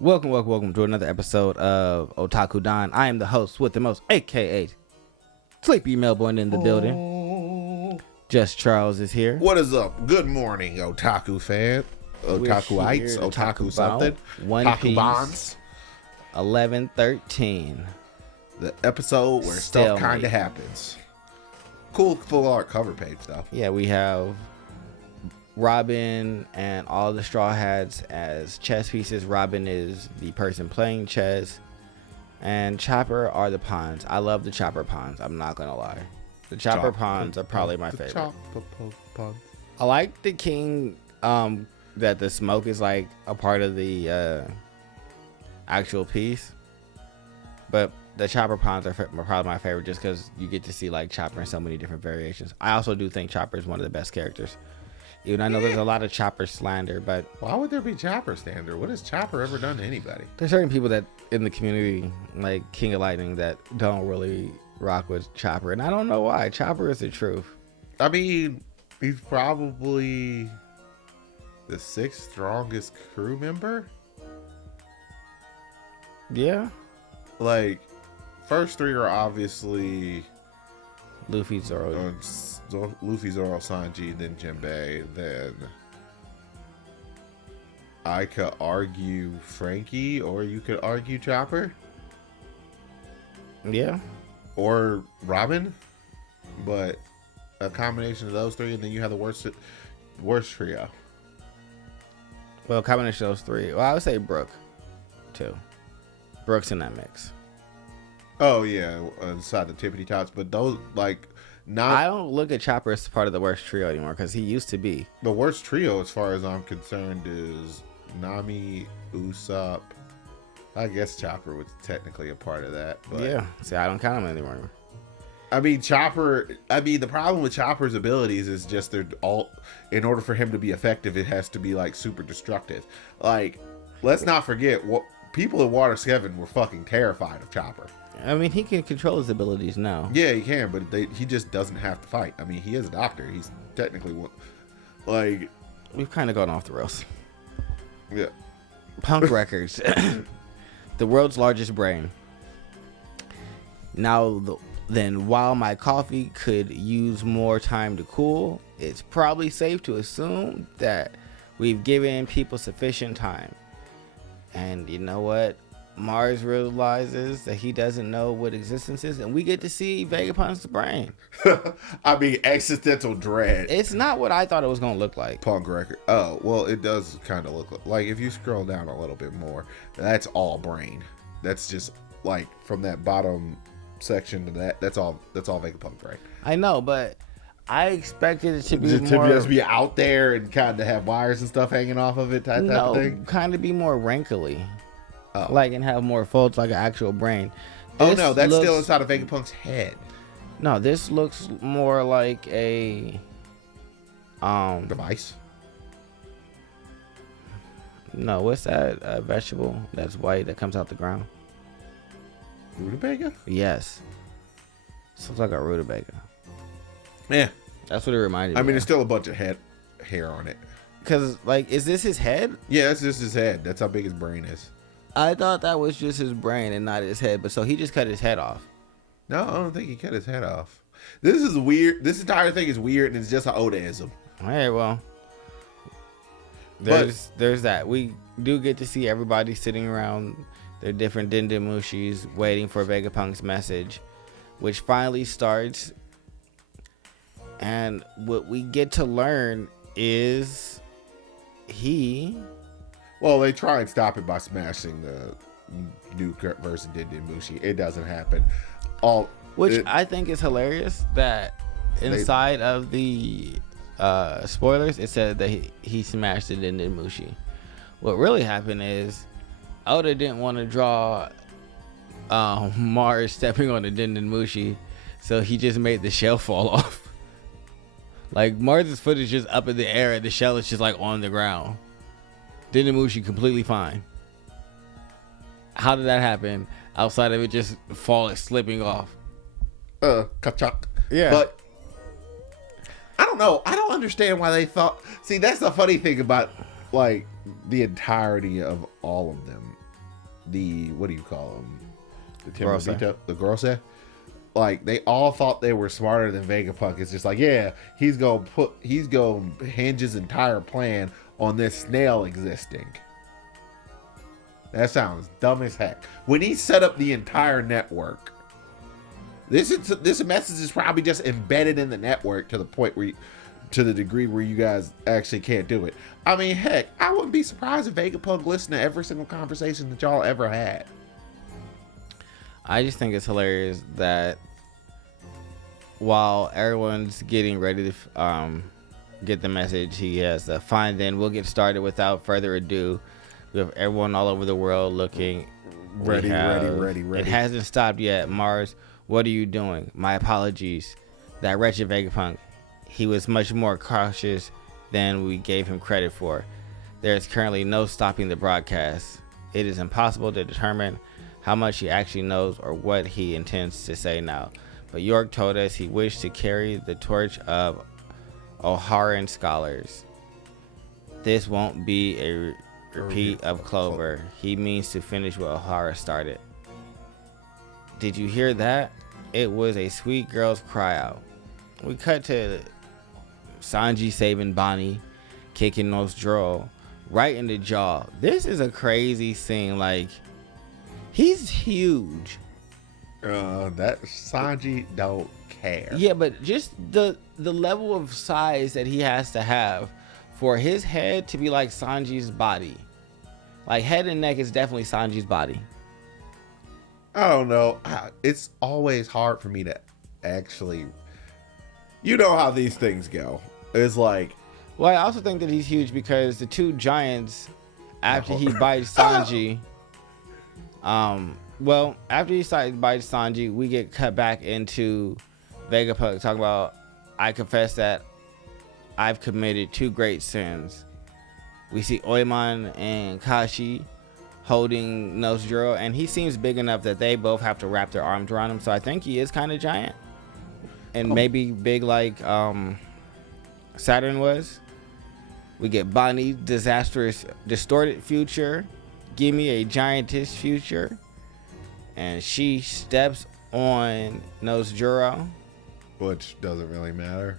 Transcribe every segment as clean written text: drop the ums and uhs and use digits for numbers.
Welcome to another episode of Otaku Don. I am the host with the most, aka Sleepy Melbourne in the building. Just Charles is here. What is up? Good morning, Otaku fan. Otakuites, Otaku something. One Piece, Bonds. 11-13. The episode where stuff kind of happens. Cool full art cover page though. Yeah, we have Robin and all the Straw Hats as chess pieces. Robin is the person playing chess, and Chopper are the pawns. I love the Chopper pawns. I'm not gonna lie. The Chopper pawns are probably my favorite. I like the king. That the smoke is like a part of the actual piece, but the Chopper pawns are probably my favorite just because you get to see like Chopper in so many different variations. I also do think Chopper is one of the best characters. Even I know there's a lot of Chopper slander, but why would there be Chopper slander? What has Chopper ever done to anybody? There's certain people that in the community, like King of Lightning, that don't really rock with Chopper, and I don't know why. Chopper is the truth. I mean, he's probably the 6th strongest crew member. Yeah. Like, first 3 are obviously Luffy, Zoro, Sanji, then Jinbei, then I could argue Frankie, or you could argue Chopper. Yeah. Or Robin. But a combination of those 3, and then you have the worst trio. Well, a combination of those 3. Well, I would say Brooke, too. Brooke's in that mix. Oh, yeah, inside the tippity tops. But those, like, not... I don't look at Chopper as part of the worst trio anymore, because he used to be. The worst trio, as far as I'm concerned, is Nami, Usopp. I guess Chopper was technically a part of that. But yeah, see, I don't count him anymore. I mean, the problem with Chopper's abilities is just they're all... In order for him to be effective, it has to be, like, super destructive. Like, let's not forget, what people in Water 7 were fucking terrified of Chopper. I mean, he can control his abilities now. Yeah, he can, but he just doesn't have to fight. I mean, he is a doctor. He's technically one. Like, we've kind of gone off the rails. Yeah. Punk Records, the world's largest brain. Now, then, while my coffee could use more time to cool, it's probably safe to assume that we've given people sufficient time. And you know what? Mars realizes that he doesn't know what existence is, and we get to see Vegapunk's brain. I mean, existential dread. It's not what I thought it was going to look like. Punk record. Oh, well, it does kind of look like if you scroll down a little bit more, that's all brain. That's just like from that bottom section to that's all Vegapunk brain. I know, but I expected it to be just more... to just be out there and kind of have wires and stuff hanging off of it type of thing. Kind of be more wrinkly. Oh. Like, and have more folds like an actual brain. Oh no, that's still inside of Vegapunk's head. No, this looks more like a device. No, what's that vegetable that's white that comes out the ground? Rutabaga? Yes. This looks like a rutabaga. Yeah. That's what it reminded me. I mean, there's still a bunch of hair on it. Because, like, is this his head? Yeah, that's just his head. That's how big his brain is. I thought that was just his brain and not his head, but so he just cut his head off. No, I don't think he cut his head off. This is weird. This entire thing is weird, and it's just an Odaism. All right, well, there's that. We do get to see everybody sitting around their different Dendemushis waiting for Vegapunk's message, which finally starts. And what we get to learn is Well, they try and stop it by smashing the new version Dendemushi. It doesn't happen. I think is hilarious that inside of the spoilers, it said that he smashed the Dendemushi. What really happened is Oda didn't want to draw Mars stepping on the Dendemushi, so he just made the shell fall off. Like, Mars' foot is just up in the air and the shell is just like on the ground. Dendemushi completely fine. How did that happen outside of it just slipping off? Kachak. Yeah. But I don't know. I don't understand why they thought. See, that's the funny thing about like the entirety of all of them the what do you call them? The Gorosei. Timurito, the Gorosei. Like they all thought they were smarter than Vegapunk. It's just like, yeah, he's gonna hinge his entire plan on this snail existing. That sounds dumb as heck. When he set up the entire network, this message is probably just embedded in the network to the point where, to the degree where you guys actually can't do it. I mean, heck, I wouldn't be surprised if Vegapunk listened to every single conversation that y'all ever had. I just think it's hilarious that while everyone's getting ready to get the message, he has fine. Then we'll get started without further ado. We have everyone all over the world looking ready. It hasn't stopped yet. Mars, what are you doing? My apologies. That wretched Vegapunk. He was much more cautious than we gave him credit for. There is currently no stopping the broadcast. It is impossible to determine how much he actually knows or what he intends to say now. But York told us he wished to carry the torch of O'Haran scholars. This won't be a repeat of Clover. He means to finish what O'Hara started. Did you hear that? It was a sweet girl's cry out. We cut to Sanji saving Bonnie, kicking Nostro right in the jaw. This is a crazy scene. Like, he's huge. That Sanji don't care. Yeah, but just the level of size that he has to have for his head to be like Sanji's body. Like, head and neck is definitely Sanji's body. I don't know. It's always hard for me to actually... You know how these things go. It's like... Well, I also think that he's huge because the two giants, after he bites Sanji... after he bites Sanji, we get cut back into Vegapunk talking about, I confess that I've committed 2 great sins. We see Oiman and Kashi holding Nosjuro, and he seems big enough that they both have to wrap their arms around him. So I think he is kind of giant, and maybe big like Saturn was. We get Bonnie, disastrous, distorted future. Give me a giantess future, and she steps on Nosjuro, which doesn't really matter.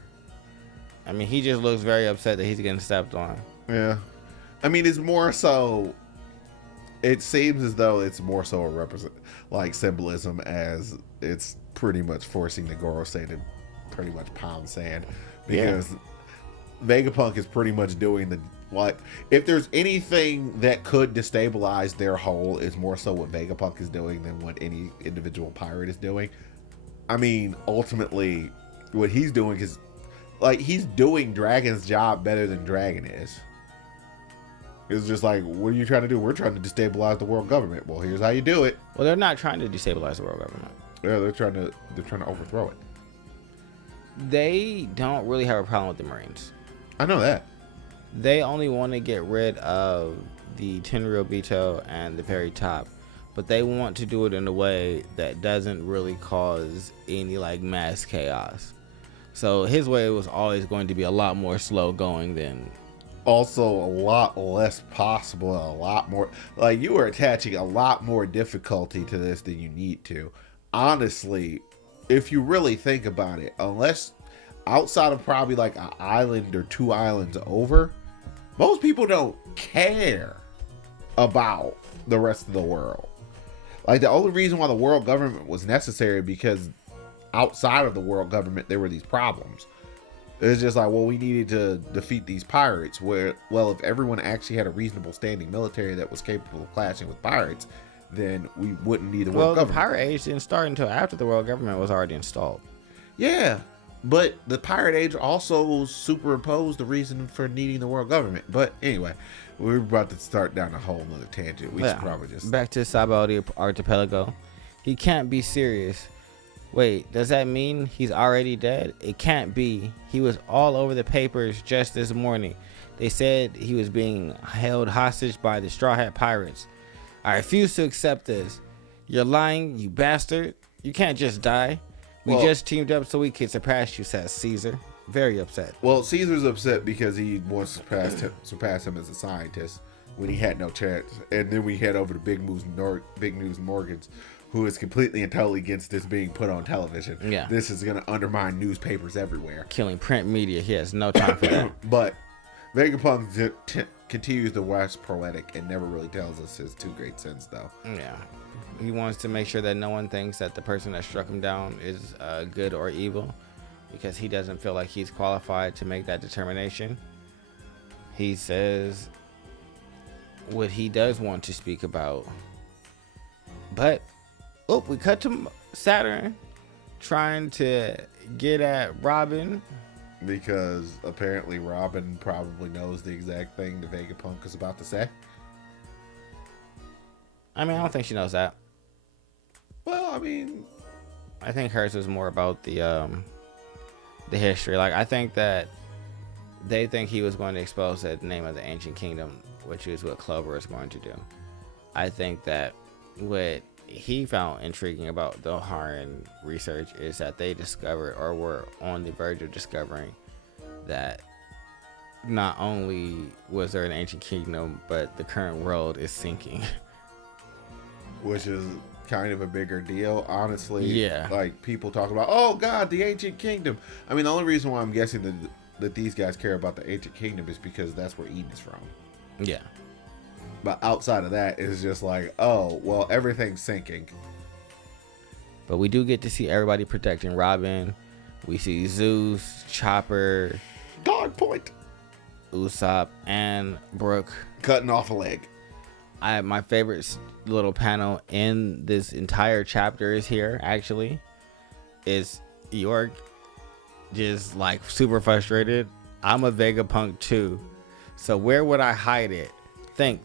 I mean, he just looks very upset that he's getting stepped on. Yeah. I mean, it's more so... It seems as though it's more so a symbolism, as it's pretty much forcing the Gorosei to pretty much pound sand. Because Vegapunk is pretty much doing if there's anything that could destabilize their whole, is more so what Vegapunk is doing than what any individual pirate is doing. I mean, ultimately, what he's doing is... he's doing Dragon's job better than Dragon is. It's just like, what are you trying to do? We're trying to destabilize the world government. Well, here's how you do it. Well, they're not trying to destabilize the world government. Yeah, they're trying to overthrow it. They don't really have a problem with the Marines. I know that. They only want to get rid of the Tenryubito and the very top, but they want to do it in a way that doesn't really cause any mass chaos. So his way was always going to be a lot more slow going than... Also a lot less possible, a lot more... you are attaching a lot more difficulty to this than you need to. Honestly, if you really think about it, unless outside of probably an island or 2 islands over, most people don't care about the rest of the world. The only reason why the world government was necessary, because outside of the world government there were these problems. It's just we needed to defeat these pirates. If everyone actually had a reasonable standing military that was capable of clashing with pirates, then we wouldn't need the world government. The pirate age didn't start until after the world government was already installed. Yeah, but the pirate age also superimposed the reason for needing the world government. But anyway, we're about to start down a whole nother tangent. We should probably just... Back to Sabaody Archipelago. He can't be serious. Wait, does that mean he's already dead? It can't be. He was all over the papers just this morning. They said he was being held hostage by the Straw Hat Pirates. I refuse to accept this. You're lying, you bastard. You can't just die. We just teamed up so we could surpass you, says Caesar. Very upset. Well, Caesar's upset because he wants to surpass him as a scientist, when he had no chance. And then we head over to Big News Morgan's, who is completely and totally against this being put on television. Yeah. This is going to undermine newspapers everywhere. Killing print media. He has no time for that. But Vegapunk continues to wax poetic and never really tells us his two great sins, though. Yeah. He wants to make sure that no one thinks that the person that struck him down is good or evil, because he doesn't feel like he's qualified to make that determination. He says what he does want to speak about. But, we cut to Saturn trying to get at Robin. Because apparently Robin probably knows the exact thing that Vegapunk is about to say. I mean, I don't think she knows that. Well, I mean, I think hers was more about the history. Like, I think that they think he was going to expose the name of the ancient kingdom, which is what Clover is going to do. I think that what he found intriguing about the Haran research is that they discovered, or were on the verge of discovering, that not only was there an ancient kingdom, but the current world is sinking. Which is kind of a bigger deal, honestly. Yeah. Like, people talk about, oh God, the ancient kingdom. I mean, the only reason why I'm guessing that these guys care about the ancient kingdom is because that's where Eden is from. Yeah. But outside of that, it's just like, oh, well, everything's sinking. But we do get to see everybody protecting Robin. We see Zeus, Chopper, Dog point. Usopp, and Brooke Cutting off a leg. My favorite little panel in this entire chapter is here, actually. Is York just like super frustrated. I'm a Vegapunk too. So where would I hide it? Think.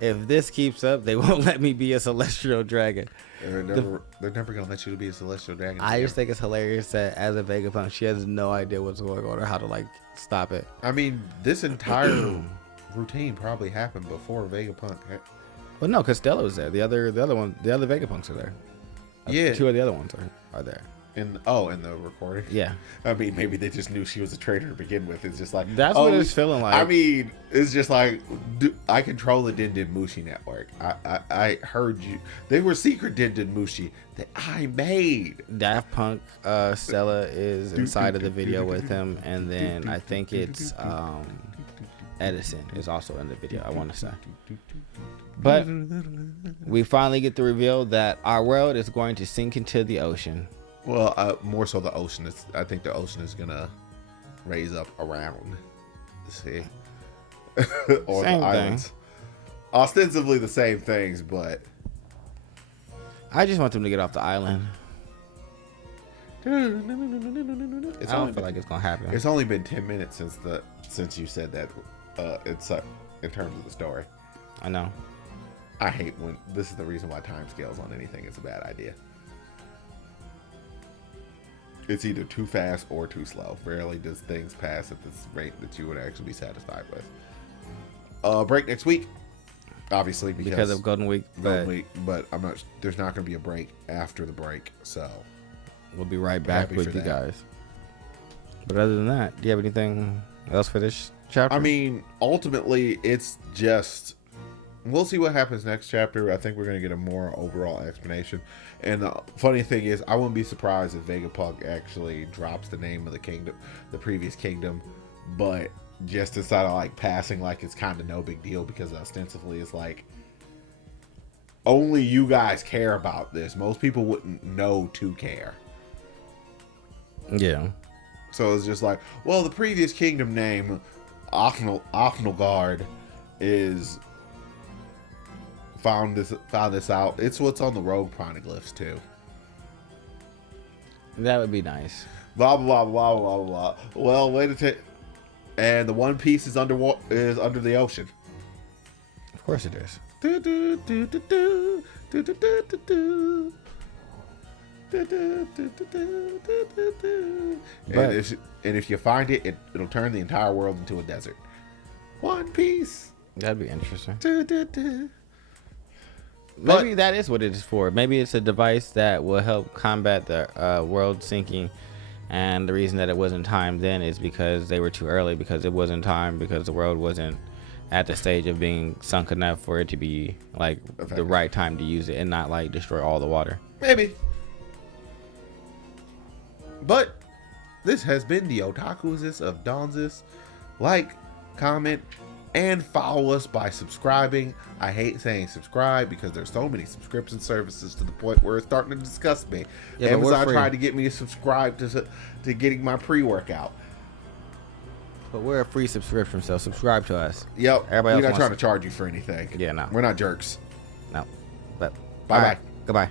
If this keeps up, they won't let me be a celestial dragon. They're never gonna let you be a celestial dragon. I just think it's hilarious that as a Vegapunk, she has no idea what's going on or how to like stop it. I mean, this entire routine probably happened before Vegapunk. Well, no, because Stella was there. The other Vegapunks are there. Yeah, two of the other ones are there. In the recording. Yeah. I mean, maybe they just knew she was a traitor to begin with. It's just like, that's what it's feeling like. I mean, it's just like, I control the Din Din Mushi network. I heard you. They were secret Din Din Mushi that I made. Daft Punk Stella is inside of the video with him, and then I think it's Edison is also in the video, I want to say. But we finally get the reveal that our world is going to sink into the ocean. Well, more so the ocean. I think the ocean is gonna raise up around the sea or same the islands. thing. Ostensibly the same things, but I just want them to get off the island. I don't feel like it's gonna happen. It's only been 10 minutes since you said that. It's in terms of the story. I know. I hate when this is the reason why time scales on anything is a bad idea. It's either too fast or too slow. Rarely does things pass at this rate that you would actually be satisfied with. Break next week, obviously because of Golden Week. But I'm not. There's not going to be a break after the break, so we'll be right back with you guys. But other than that, do you have anything else for this chapter? I mean, ultimately, it's just. We'll see what happens next chapter. I think we're going to get a more overall explanation. And the funny thing is, I wouldn't be surprised if Vegapunk actually drops the name of the kingdom, the previous kingdom, but just instead of like passing like it's kind of no big deal, because ostensibly it's like only you guys care about this. Most people wouldn't know to care. Yeah. So it's just like, well, the previous kingdom name, Ophnalgard, is... Found this out. It's what's on the rogue poneglyphs too. That would be nice. Blah blah blah blah blah blah. Well, wait a take. And the One Piece is under the ocean. Of course it is. And if you find it, it'll turn the entire world into a desert. One Piece. That'd be interesting. Maybe that is what it is for. Maybe it's a device that will help combat the world sinking, and the reason that it wasn't timed then is because they were too early, because it wasn't timed, because the world wasn't at the stage of being sunk enough for it to be like the right time to use it and not like destroy all the water. Maybe. But this has been the Otakusis of Donzis. Like, comment, and follow us by subscribing. I hate saying subscribe because there's so many subscription services to the point where it's starting to disgust me. Yeah, Amazon tried to get me to subscribe to getting my pre-workout. But we're a free subscription, so subscribe to us. Yep. Everybody We're else not trying to charge you for anything. Yeah, no. We're not jerks. No. But Bye-bye. Goodbye.